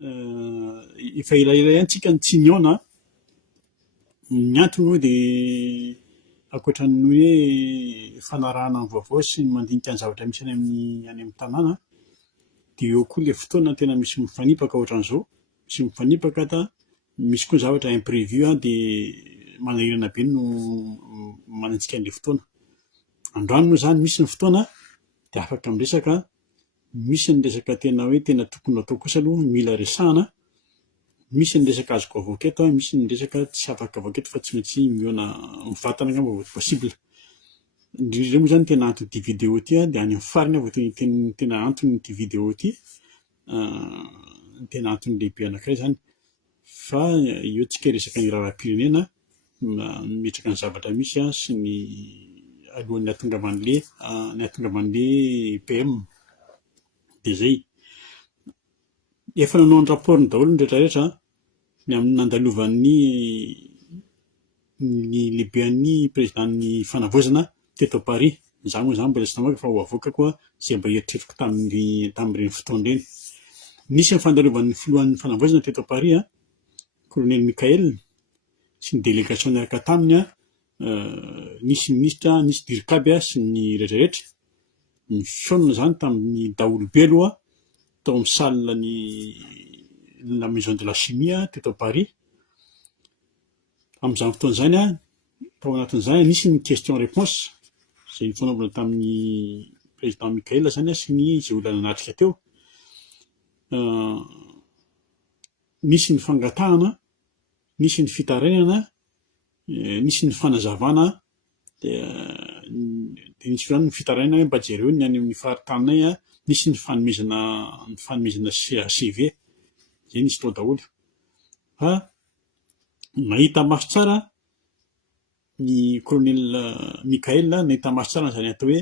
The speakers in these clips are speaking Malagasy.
efa ilailay antsika ny tsiniona ny antony hoe dia ankoatran'ny hoe fanarahana ny vaovao sy ny mandinika ny zavatra misy any amin'ny tanàna, dia eo koa ilay fotoana tena misy mifanipaka ohatran'izao, misy mifanipaka misy koa zavatra imprévu dia manahirana be no manenjika an'ilay fotoana. Androany moa izany misy ny fotoana dia afaka miresaka, misy ny resaka tena hoe tena tokony atao kosa aloha mila resahana, misy ny resaka azoko avoaka eto, misy ny resaka tsy afaka avoaka eto fa tsy maintsy mihoana mivantana angamba vao possible. Indrindra moa izany tena anton'ity vidéo ity dia any amin'ny farany vao tena anton'ity vidéo ity, tena antony lehibe anankiray izany. Fa eo tsika resaka ny raharaham-pirenena, mimetraka ny zavatra misy sy ny alohan'ny ahatongavan'ilay PM. Dia zay. Efa nanao ny rapport-ny daholo ny rehetrarehetra ny amin'ny nandalovan'ny lehibean'ny présidentan'ny fanavaozana teto Paris. Izaho moa izany mbola tsy namaky fa ho avoaka koa izay mba eritreretiko tamin'ireny fotoana ireny. Nisy ny fandalovan'ny filohan'ny fanavaozana teto Paris, colonel Michael sy ny délégation niaraka taminy, nisy ministra, nisy dirikaby sy ny rehetrarehetra. Ny fihaonana izany tamin'ny daholobe aloha tao amin'ny salle la maison de la chimie teto Paris. Amin'izany fotoana izany tao anatin'izany nisy ny question réponse izay nifanaovana tamin'ny président Michael izany sy ny izay olona nanatrika teo. Nisy ny fangatahana, nisy ny fitarainana, nisy ny fanazavana, dia nisy izany ny fitarainana hoe mba jereo ny any amin'ny faritaninay, nisy ny fanomezana CV, izay nisy tao daholo. Fa nahita maso tsara ny colonel Michael, nahita maso tsara izany atao hoe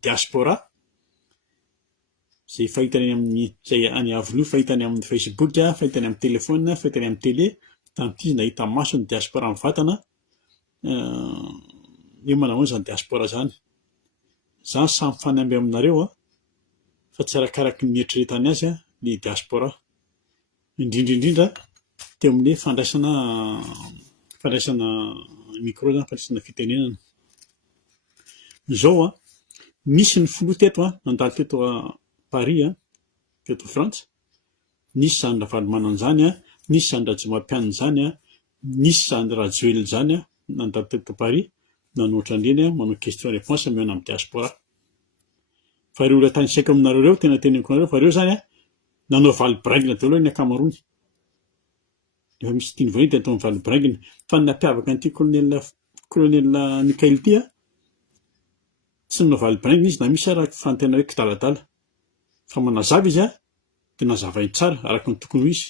diaspora, izay fahitany amin'ny izay any avoloha, fahitany amin'ny Facebook, fahitany amin'ny téléphone, fahitany amin'ny télé. Tamin'ity izy nahita maso ny diaspora mivantana. Io manao izany diaspora izany. Izany samy fanamby aminareo fa tsy arakaraky ny eritreretany azy ny diaspora. Indrindra teo amin'ny fandraisana micro zany, fandraisana fitenenana. Izao misy ny filoha teto nandalo teto Paris, teto Frantsa. Nisy zany Ravalomanana izany, nisy zany Rajaomampianina izany, nisy zany Rajoelina izany nandalo teto Paris, nanao ohatran'ireny manao question réponse mihoana amin'ny diaspora. Fa ireo olona tany saiko aminareo reo, tena teneniko anareo fa ireo zany nanao valibrangy daholo ny ankamaroany. Efa misy tiany voany dia atao valibrangy. Fa ny nampiavaka an'ity colonel Michael ity, tsy nanao valibrangy izy na misy raha fantena hoe kidaladala. Fa manazava izy dia nazavainy tsara araka ny tokony ho izy.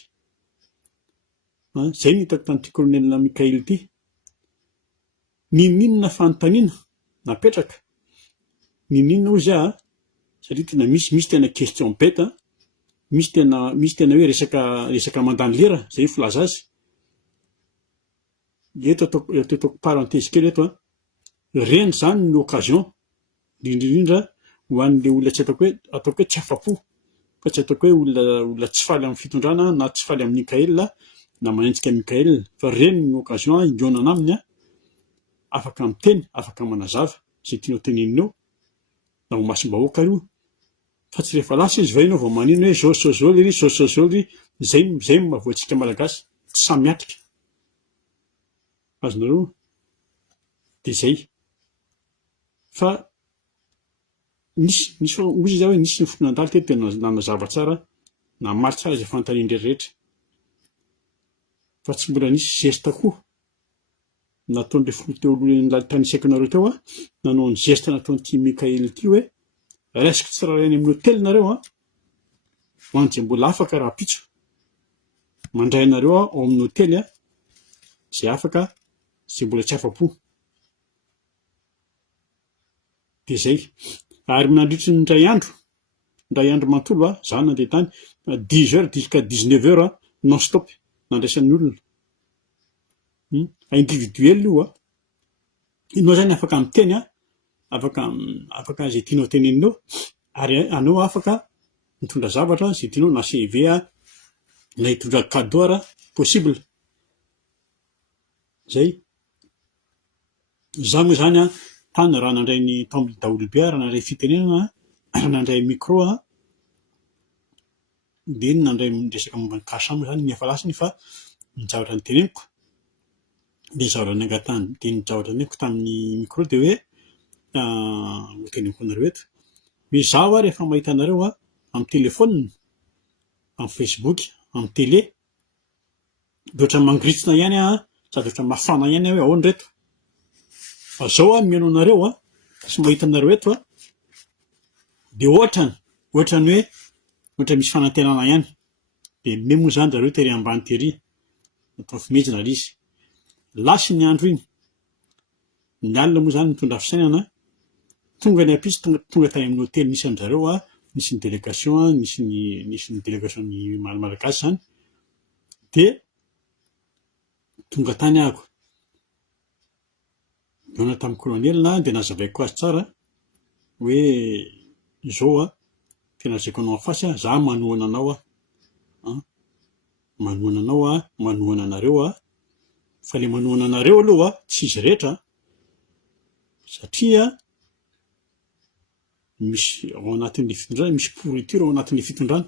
Izay ny hitako tamin'ity colonel Michael ity. Ninona fanontaniana napetraka, ninona ozy satria tena misy tena question bête, misy tena hoe resaka mandany lera, izay filaza azy. Eto ataoko parenthèse kely eto, reny izany ny occasion indrindra ho an'ilay olona tsy ataoko hoe tsy afa-po, fa tsy ataoko hoe olona tsy faly amin'ny fitondrana na tsy faly amin'ny Michael na manenjika Michael, fa reny ny occasion hihaonana aminy, afaka miteny, afaka manazava izay tianao teneninao na ho masom-bahoaka io. Fa tsy rehefa lasa izy va ianao vao manino hoe zao ry zay mahavoantsika malagasy tsy samy miatrika. Azonareo? Dia zay. Fa nisy ozy izy hoe nisy ny foko nandalo teto dia nanazava tsara, namaly tsara izay fanontaniany rehetrarehetra. Fa tsy mbola nisy geste koa nataon'ilay filoha teo alohan'ny tany saiko anareo teo, nanao ny geste nataon'ity Michael ity hoe resaka tsirarainy amin'ny hôtely nareo ho an'izay mbola afaka raha pitso. Mandray anareo ao amin'ny hôtely izay afaka, izay mbola tsy afa-po. Dia zay. Ary nandritry ny indray andro mantolo izany nandeha tany 10 heures jusqu'à 19 heures non stop nandraisan'ny olona. Individuel io ianao zany afaka miteny, afaka izay tianao teneninao, ary anao afaka mitondra zavatra izay tianao na CV na hitondra cadeau raha possible zay. Za moa zany tany raha nandray ny tamboly daholo be raha nandray fitenenana raha nandray micro dia nandray resaka momba ny kasa moa zany nefa lasa nefa ny zavatra nyteneniko dia zavatra nangatahany dia ny zavatra teneniko tamin'ny micro dia hoe ho teneniko anareo eto hoe zaho rehefa mahita anareo amin'ny telefônina, amin'ny Facebook, amin'ny télé dia ohatran'ny mangiritsina ihany sady ohatran'ny mafana ihany hoe ahoana reto fa zao mihaino anareo sy mahita anareo eto dia ohatrany hoe misy fanantenana ihany dia me moa zany zareo tery ambany tery atao fimejina ilay izy. Lasy ny andro iny, ny alina moa zany mitondra fisainana, tonga ny apisy tonga tany amin'ny hôtely nisy an'zareo nisy ny délégation nisy ny délégation ny malagasy zany dia tonga tany ahako nona tamin'ny colonel dia nazavaiko azy tsara hoe izao tena zaiko anao afasy za manohana anao manohana anareo fa le manohana anareo aloha tsy izy rehetra satria misy ao anatin'le fitondrana, misy pourriture ao anatin'le fitondrana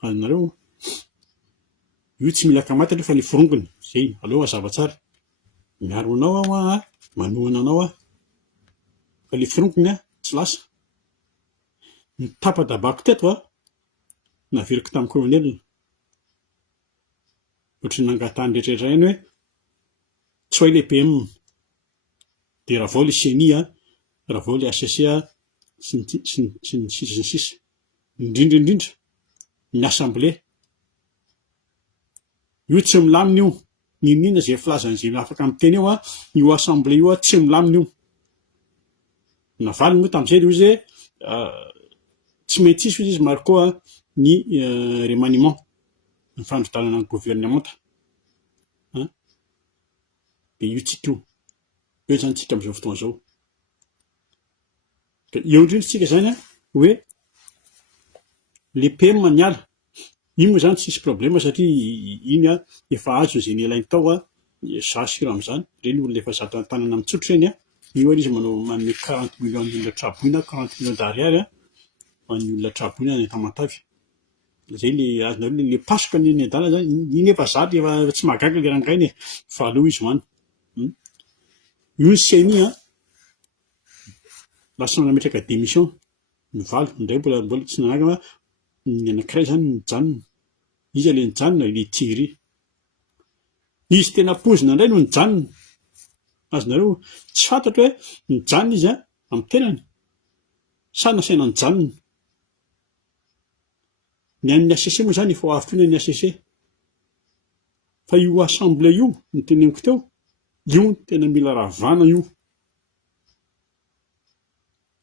anareo io tsy mila kamaty aloha fa le firongony zay aleo mazava tsara miaro anao manohana anao fa le firongony tsy lasa. Ny tapa-dabako teto naveriko tamin'ny colonel ohatry nangatahany rehetrarehetra ihany hoe tsy hoe le PM dia raha vao le CENI raha vao le HCC sy ny sisa indrindra ny assemblée io tsy milamina io ninona zay filazan'izay afaka miteny io assemblée io tsy milamina io navaliny moa tamin'izay le izy tsy maintsy izy marco ny remaniement ny fandrodanana ny gouvernemanta dia io tsika io zany tsika amin'izao fotoana izao eo indrindra tsika zany hoe le PM niala iny moa zany tsisy problème satria iny efa azo izay nelainy tao za sira amin'izany ireny olona efa zato tanana mitsotra eny io izy manome 40 millions ny olona traboina 40 millions d'ariary ho an'ny olona traboina any Tamatavy zay le azonareo le pasoka ny adala zany iny efa zaty efa tsy mahagaga le rangainy fa aleo izy hoany io ny CENI lasa nametraka démission mivaly indray mbola tsy nanagana ny anankiray zany nijanona izy le nijanona le Thierry izy tena pozina indray no nijanona azonareo tsy fantatra hoe nijanona izy amin'ny tenany sa nasaina nijanona ny an'ny HCC moa zany efa avy ny HCC fa io assemblée io ny teneniko teo io tena mila ravana io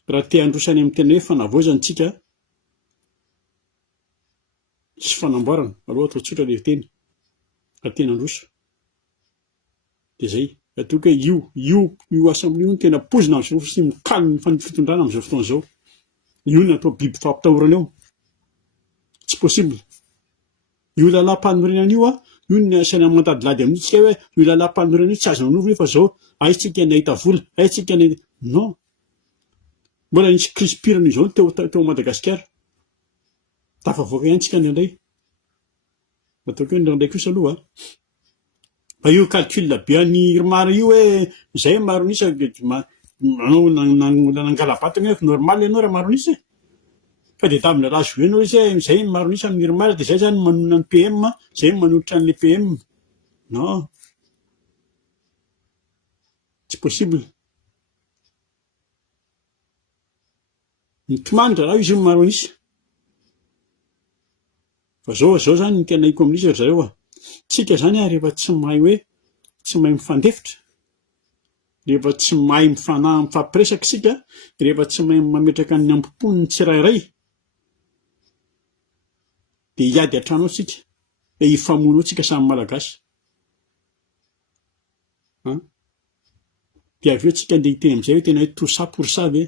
raha te handrosany amin'ny tena hoe fanavoazana tsika sy fanamboarana aloha atao tsotra le teny raha tena handroso dia zay atoka io assemblée io no tena pozina amin'izao sy mikaly ny fitondrana amin'izao fotoana izao io no atao biby fampitahorana eo tsy possible io lalam-panorenana io io ny asaina mandadilady amintsika hoe io lalam-panorenana io tsy azo nanova io fa zao tsika nahita vola tsika non mbola nisy crise pirana izao teo Madagasikara tafavoaka ihany tsika indraindray ataoko hoe indraindray kosa aloha fa io calcul be any Irmara io hoe zay maronisa nangalam-batana hoe normal ianao raha maronisa fa dia tamina raha joué anao izy zay maronisa amin'ny Irmara dia zay zany manona ny PM zay manolotra an'le PM non tsy possible nitomany raha izy maronisa fa zao zany ny tena ikominisa zareo tsika zany rehefa tsy mahay hoe tsy mahay mifandefitra rehefa tsy mahay mifampiresaka sika rehefa tsy mahay mametraka ny ambom-pony ny tsirairay dia hiady an-trano ao tsika dia hifamono ao tsika samy malagasy dia avy eo tsika andeha hiteny amin'izay hoe tena hoe tout ça pour ça ve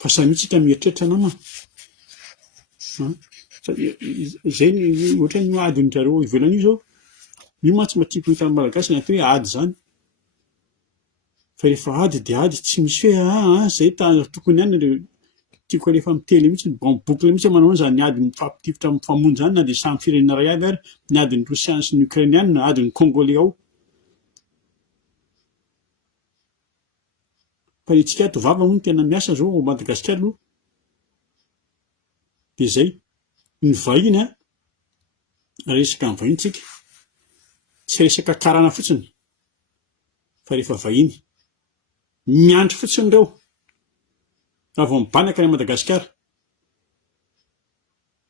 fa samy tsika mieritreritra nama Zay ohatra ny adiny zareo ivelany io zao, io mantsy matiko hita malagasy ny atao hoe ady zany. Fa rehefa ady dia ady, tsy misy hoe zay tokony ihany ilay tiako alefa miteny mihitsy, boucle mihitsy manao zany ady mifampitifitra mifamonjy zany, na dia samy firenena iray avy ary, ny adiny Rosiana sy ny Ukrainiana, na adiny Congolais ao. Fa ny antsika tovava moa no tena miasa zao ao Madagasikara aloha. Dia zay, ny vahiny resaka ny vahiny tsika, tsy resaka karana fotsiny, fa rehefa vahiny miandry fotsiny ireo raha vao mibanaka any Madagasikara,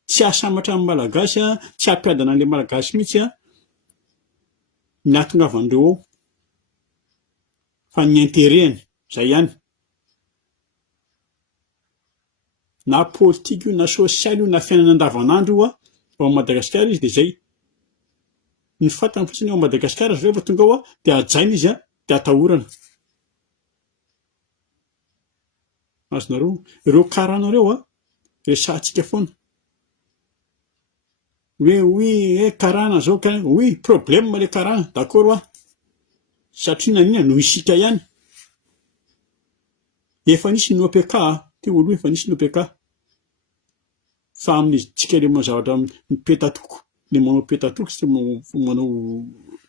tsy asamatra amin'ny malagasy, tsy ampiadana an'ilay malagasy mihitsy ny ahatongavandreo ao, fa ny intérêt-ny, zay ihany. Na politika io, na sosialy io, na fiainana andavanandro io ao Madagasikara izy dia zay. Ny fantany fotsiny ao Madagasikara rehefa tonga ao dia hajaina izy dia atahorana. Azonareo, ireo karana ireo resahantsika foana. Hoe karana zao, oui, problème ilay karana, d'accord satria nanina no isika ihany. Efa nisy ny OPK, teo aloha efa nisy ny OPK. Fa amin'izitsika ilay manao zavatra mipetatoko, ilay manao petatoko sy manao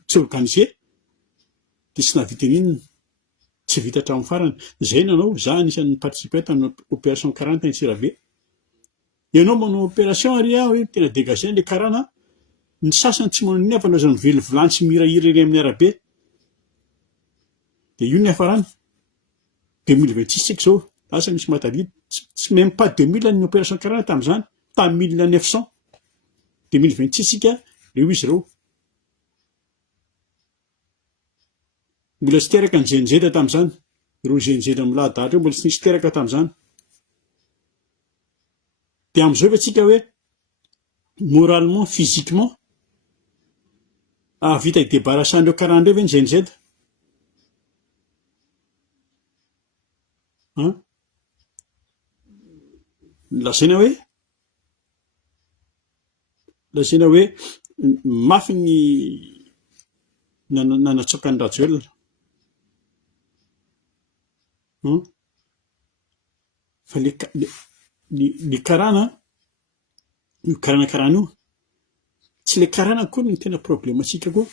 tsy organisé, dia tsy nahavita n'inona, tsy vita hatramin'ny farany. Izay nanao, za anisan'ny participé tamin'ny opération karana tany Antsirabe. Ianao manao opération ary hoe tena dégagé ilay karana, ny sasany tsy manao n'inona fa lasa mively vilany sy mihirahira ery amin'ny arabe. Dia io ny hafarana 2026 tsika zao, lasa misy mahatadidy, tsy même pas 2000 ny opération karana tamin'izany, tamin'ny 1900. 2026 tsika, reo izy ireo. Mbola tsy teraka ny jenjeda tamin'izany, ireo jenjeda milahadahatra eo mbola tsy nisy teraka tamin'izany. Dia amin'izao efa tsika hoe moralement, physiquement, vita idébarrassandreo karan'ireo ve ny jenjeda? Lazaina hoe mafy ny nanatsoaka ny Rajoelina. Fa ny karana, io karana io, tsy ilay karana akory ny tena problème antsika koa,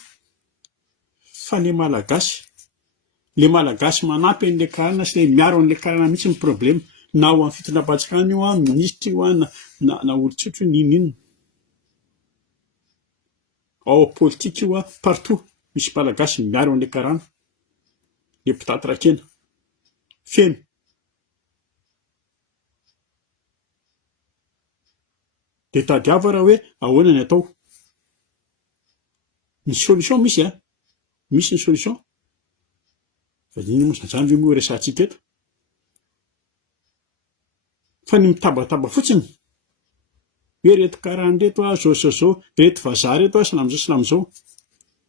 fa ilay malagasy manampy an'ilay karana sy ilay miaro an'ilay karana mihitsy ny problème. Na ao amin'ny fitondram-panjakana io ministra io na olon-tsotra io ninona. Ao politika io partout misy malagasy miaro an'ilay karana, ilay mpitady rakena feno. Dia tadiava raha hoe ahoana ny atao. Ny solution misy misy ny solution. Fa inona moa zany moa resahantsika eto. Fa ny mitabataba fotsiny hoe reto karana reto zao, reto vazaha reto salamizao.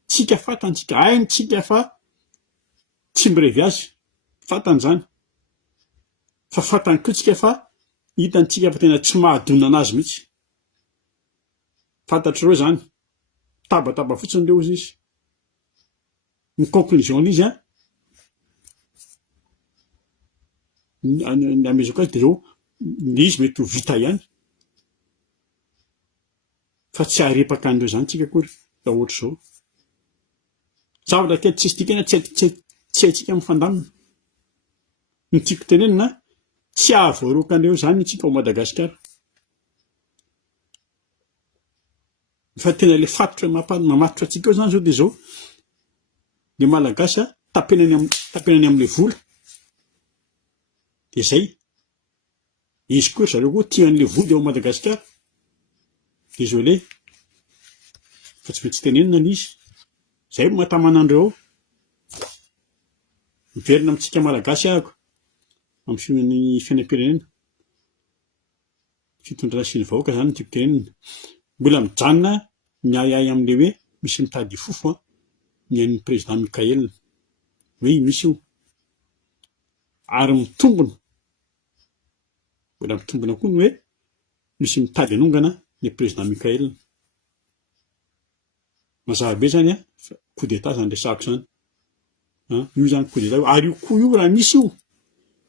Tsika fantantsika, haintsika fa tsy mirevy azy, fantan'izany. Fa fantany koa tsika fa hitantsika fa tena tsy mahadonana azy mihitsy. Fantatr'ireo zany, tabataba fotsiny ireo izy. Ny conclusion izy ny amezako azy dia zao, izy mety ho vita ihany. Fa tsy harepaka an'ireo zany tsika akory, raha ohatra izao. Zavatra kely tsisy dikany tsy haitsika mifandamina. Ny tiako tenenina, tsy ahavoaroka an'ireo zany tsika ao Madagasikara. Fa tena ilay fatotra mamatotra antsika eo zany zao dia zao, ny malagasy tapenany amin'ilay vola. Dia zay, izy koa zareo koa tia an'ilay vola ao Madagasikara. Désolé, fa tsy maintsy tenenina izy. Zay mahatamana andreo ao. Miverina amintsika malagasy ahako amin'ny fiainam-pirenena. Fitondrana sy ny vahoaka zany tiako tenenina. Mbola mijanona miahiahy amin'ilay hoe misy mitady fofo ny an'ny président Mikael. Oui, misy io. Ary mitombona. Mbola mitombona koa ny hoe misy mitady anongana le président Mikael. Mazava be zany coup d'état zany resahako zany. Io zany coup d'état ary io koa io raha misy io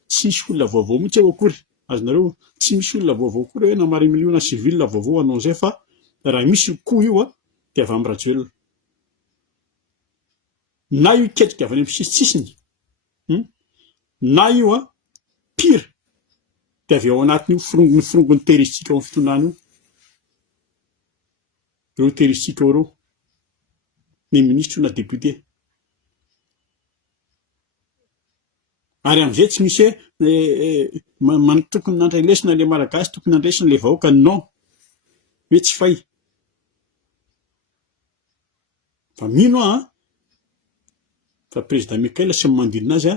tsy misy olona vaovao mihitsy eo akory. Azonareo tsy misy olona vaovao akory hoe namary miliona civil vaovao anao zay fa raha misy io koa io dia avy amin'ny Rajoelina. Na io iketrika avy any amin'ny sisitsisiny, na io pire dia avy ao anatin'io firongony terroristika ao amin'ny fitondrana io. Ireo terroristika ireo, ny ministre na député. Ary amin'izay tsy misy hoe tokony nandray lesona le malagasy, tokony nandraisina le vahoaka, non, hoe tsy fay. Fa mino fa président Mikael sy manodidina azy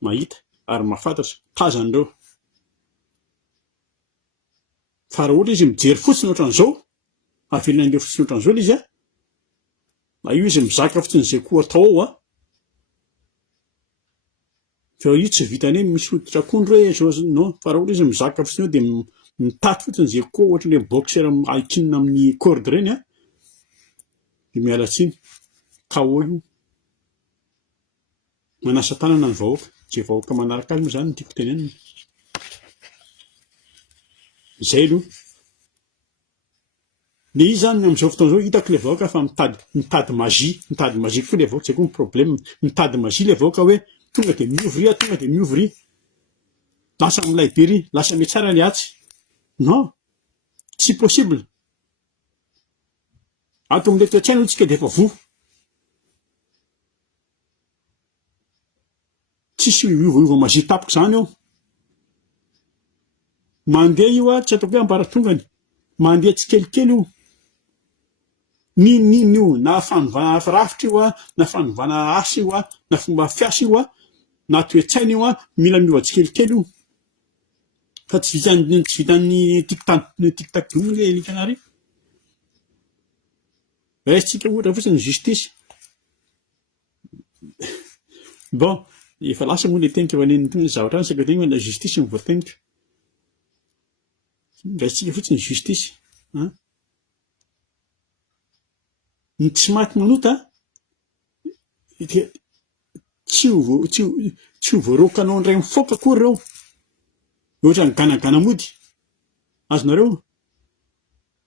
mahita ary mahafantatra tazan'ireo. Fa raha ohatra izy mijery fotsiny ohatran'izao, avelany andeha fotsiny ohatran'izao ilay izy na io izy mizaka fotsiny izay koa atao ao fa io tsy vitany hoe misy hoditra-kondro hoe zao non, fa raha ohatra izy mizaka fotsiny eo dia mitaty fotsiny izay koa ohatran'ilay boxeur aikinina amin'ny corde ireny dia miala tsiny. KO io. Manasa tanana ny vahoaka, izay vahoaka manaraka azy moa zany no tiako tenenina. Izay aloha. Le izy zany amin'izao fotoana izao hitako le vahoaka fa mitady magie koa le vahoaka, zay koa ny problème, mitady magie le vahoaka hoe tonga dia miovry, lasa milay be ry, lasa mihatsara le atsy. Non, tsy possible. Ato amin'ilay toe-tsaina aloha tsika dia efa voa. Tsisy iova magie tapika zany ao. Mandeha io tsy ataoko hoe amparatongany, mandeha tsikelikely io. Ninona io, na fanovana rafitra io na fanovana asa io na fomba fiasa io na toe-tsaina io mila miova tsikelikely io. Fa tsy vitan'ny tic-tac boum ilay elikana ry. Raisitsika ohatra fotsiny justice. Bon, efa lasa moa ilay teniko efa nen'ny zavatra any saka tena justice ny voateniko. Raisitsika fotsiny justice. Ny tsy maty manota tsy ho voarokanao indray mifoka akory ireo. Ohatra ny ganagana mody. Azonareo?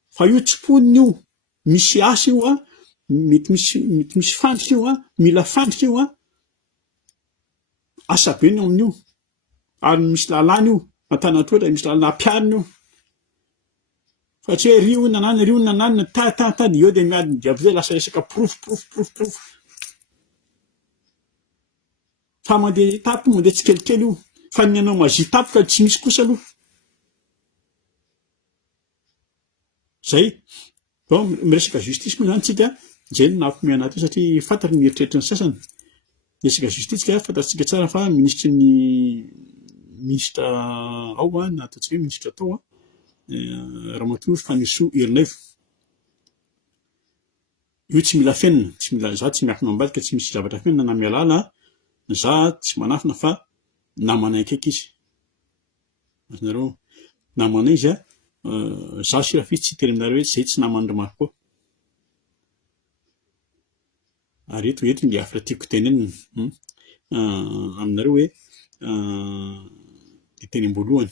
Fa io tsy poniny io. Misy asa io mety misy fandrika io mila fandrika io asa be ny amin'io. Ary misy lalàna io, Antanantohatra misy lalàna ampiarina io. Fa tsy hoe rio nananina tady eo dia miady dia avy lasa resaka proof. Fa mandeha tapy mandeha tsikelikely io. Fa ny anao magie tapika tsy misy kosa aloha. Zay. Bon, miresaka justice moa zany tsika, izay no nampiomeana ato satria fantatro ny eritreritry ny sasany. Resaka justice tsika fantatsika tsara fa ministra ao na ataontsika hoe ministra tao Ramatoa Fanisoa Irlevo. Io tsy mila fenina, za tsy miafina ambadika, tsy misy zavatra fenina na mialala, za tsy manafina fa namanay akaiky izy. Azonareo, namanay izy za sy raha tsy hiteny aminareo hoe izay tsy naman'ny Marco. Ary eto ilay afra tiako tenenina aminareo hoe teny am-boalohany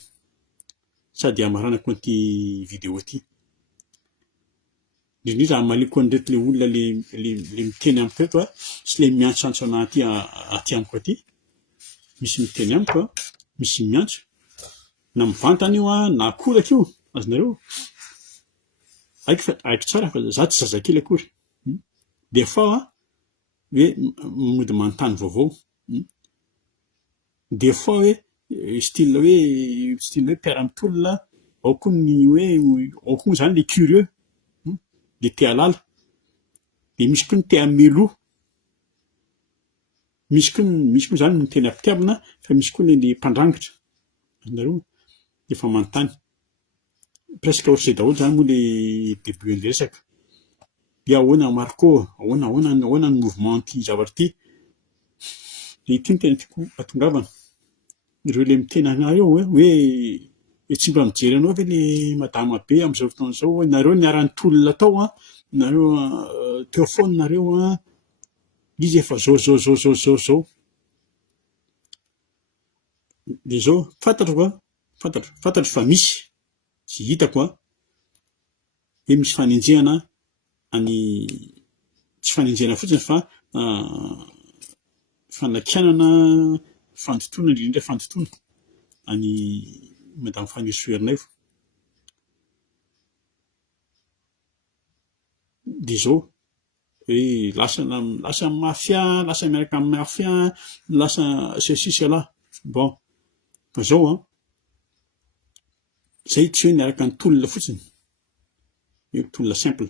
sady hamaranako an'ity vidéo ity. Indrindra amaliko an'ireto le olona le miteny amiko eto sy le miantsantso anahy aty amiko aty. Misy miteny amiko misy miantso na mivantana io na akoraka io. Azonareo? Aiko tsara fa za tsy zazakely akory. Des fois hoe mody manontany vaovao. Des fois hoe style hoe mpiara-mitolona, ao koa zany les curieux, le te halala, dia misy koa ny te hameloha, misy koa zany ny teny ampitiavana, fa misy koa ny mpandrangitra. Azonareo? Efa manontany. Presque ohatr'izay daholo zany moa ilay début ny resaka. Dia ahoana Marco, ahoana ny mouvement ity zavatra ity. Dia ity no tena tiako hatongavana. Ireo le miteny anareo hoe tsy mba mijery anao ve le madama be am'izao fotoana zao, nareo niara-tolona tao nareo teo foana nareo izy efa zao. De zao fantatro fa misy tsy hitako hoe misy fanenjehana tsy fanenjehana fotsiny fa fanakianana fandotoana, indrindra fandotoana any madame Fanny Soerinaivo. De zao hoe lasa mafia, lasa miaraka amin'ny mafia, lasa ceci cela. Bon, fa zao zay tsy hoe niaraka ny tolona fotsiny, hoe tolona simple,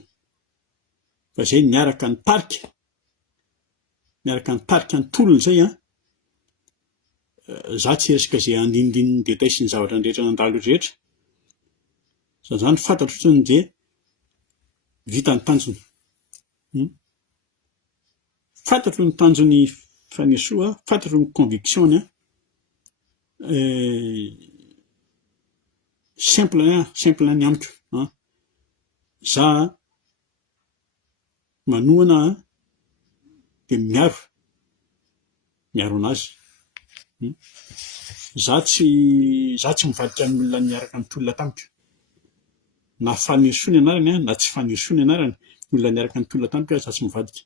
fa zay niaraka ny tarika ny tolona zay za tsy resaka zay andinindininy détail sy ny zavatra rehetra nandalo rehetra, zany fantatro fotsiny de vita ny tanjony. Fantatro ny tanjony fanesoa, fantatro ny conviction-ny simple ny amiko za manohana de miaro anazy. Za tsy mivadika ny olona niaraka nitolona tamiko, na fanesoa ny anarany na tsy fanesoa ny anarany, ny olona niaraka nitolona tamiko za tsy mivadika.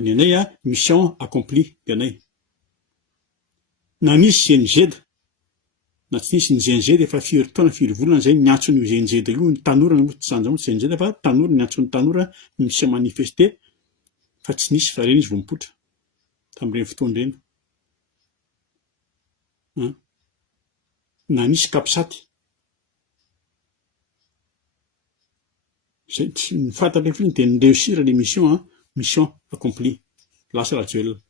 Ny anay mission accompli de anay. Na nisy GNZ na tsy nisy ny GNZ efa firy taona firy volana zay niantso ny GNZ io, ny tanora moa tsy zany moa GNZ fa tanora niantso ny tanora misy manifester, fa tsy nisy fa reny izy vao mipoitra tamin'ireny fotoana ireny. Na nisy kapisaty zay ny fantatra fotsiny de ny réussir les mission accompli, lasa rajoelina.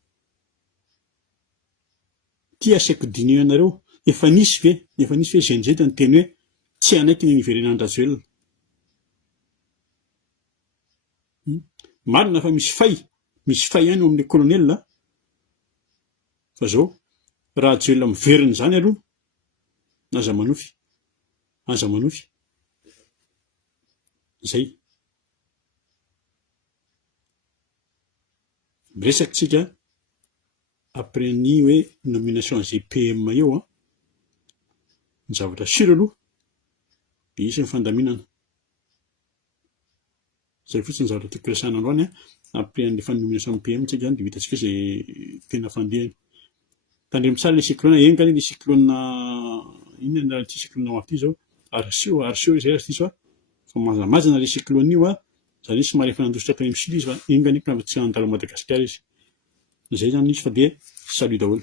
Ty asaiko dinio anareo, efa nisy ve GNZ ny teny hoe tsy anaiky ny iverenan'ny rajoelina. Marina fa misy fay ihany eo amin'ny colonel, fa zao rajoelina miverina zany aloha aza manofy zay. Miresaka tsika après ny hoe nomination GPM eo ny zavatra sira aloha de isy ny fandaminana. Zay fotsiny zavatra tiako resahana androany après an'le nomination PM tsika de hitantsika zay tena fandehany. Tandremo tsara le cyclone, engany le cyclone inona ny cyclone mafy ty zao, Arsio zay diso fa mazana le cyclone io zany hoe somary efa nandositra tany amin'ny sud izy fa engany ka tsy nandalo Madagasikara izy. Zay zany izy fa de salut daholo.